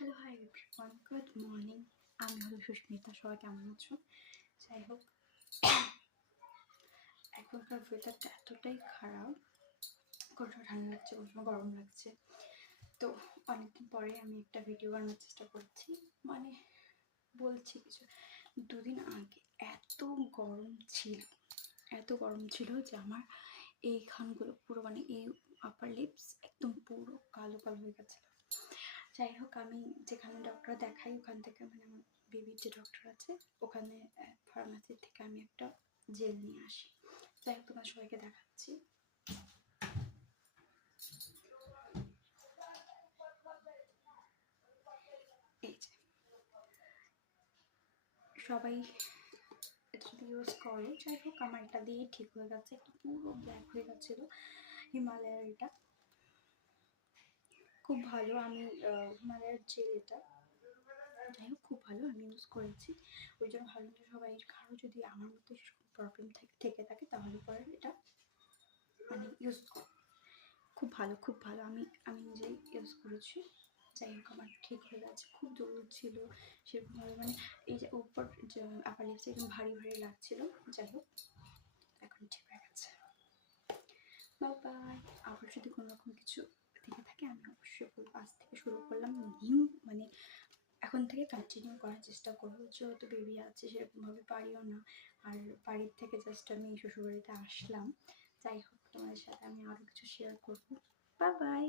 Hello, hi everyone, good morning. আমি হলো সুস্মিতা। সবাই কেমন আছো? যাই হোক, এখনকার ওয়েদারটা এতটাই খারাপ, কোনো সময় ঠান্ডা লাগছে, কোনো সময় গরম লাগছে। তো অনেকদিন পরে আমি একটা ভিডিও বানানোর চেষ্টা করছি, মানে বলছি কিছু। দুদিন আগে এত গরম ছিল যে আমার এইখানগুলো পুরো, মানে এই আপার লিপস একদম পুরো কালো কালো হয়ে গেছিলো। যাই হোক, আমি যেখানে ডক্টর দেখাই ওখান থেকে, মানে আমার বেবির যে ডক্টর আছে ওখানে ফার্মাসি থেকে আমি একটা জেল নিয়ে আসি। যাই হোক, তোমার সবাইকে দেখাচ্ছি। এই যে, সবাই এটা যদি ইউজ করো। যাই হোক, আমার এটা দিয়ে ঠিক হয়ে গেছে, একটু পুরো ব্ল্যাক হয়ে গেছিলো। হিমালয়ার এটা খুব ভালো। আমি হিমালয়ার জেল এটা, যাই হোক খুব ভালো, আমি ইউজ করেছি। ওই জন্য ভালো যে সবাই, কারো যদি আমার মতো সেরকম প্রবলেম থেকে থাকে তাহলে পরে এটা মানে ইউজ করো। খুব ভালো, খুব ভালো। আমি নিজেই ইউজ করেছি। যাই হোক, আমার ঠিক হয়ে গেছে। খুব দূর ছিল সেরকমভাবে, মানে এই যে উপর যে আপার লিপসে একদম ভারী ভারী লাগছিল। যাই হোক, এখন ঠিক হয়ে গেছে। বাই। আবার যদি কোনো রকম কিছু থেকে থাকে আমি অবশ্যই বলবো। আজ থেকে শুরু করলাম নিউ, মানে এখন থেকে কন্টিনিউ করার চেষ্টা করবো। যেহেতু বেবি আছে সেরকমভাবে পারিও না, আর বাড়ির থেকে জাস্ট আমি শ্বশুরবাড়িতে আসলাম। যাই হোক, তোমাদের সাথে আমি আরও কিছু শেয়ার করবো। Bye bye.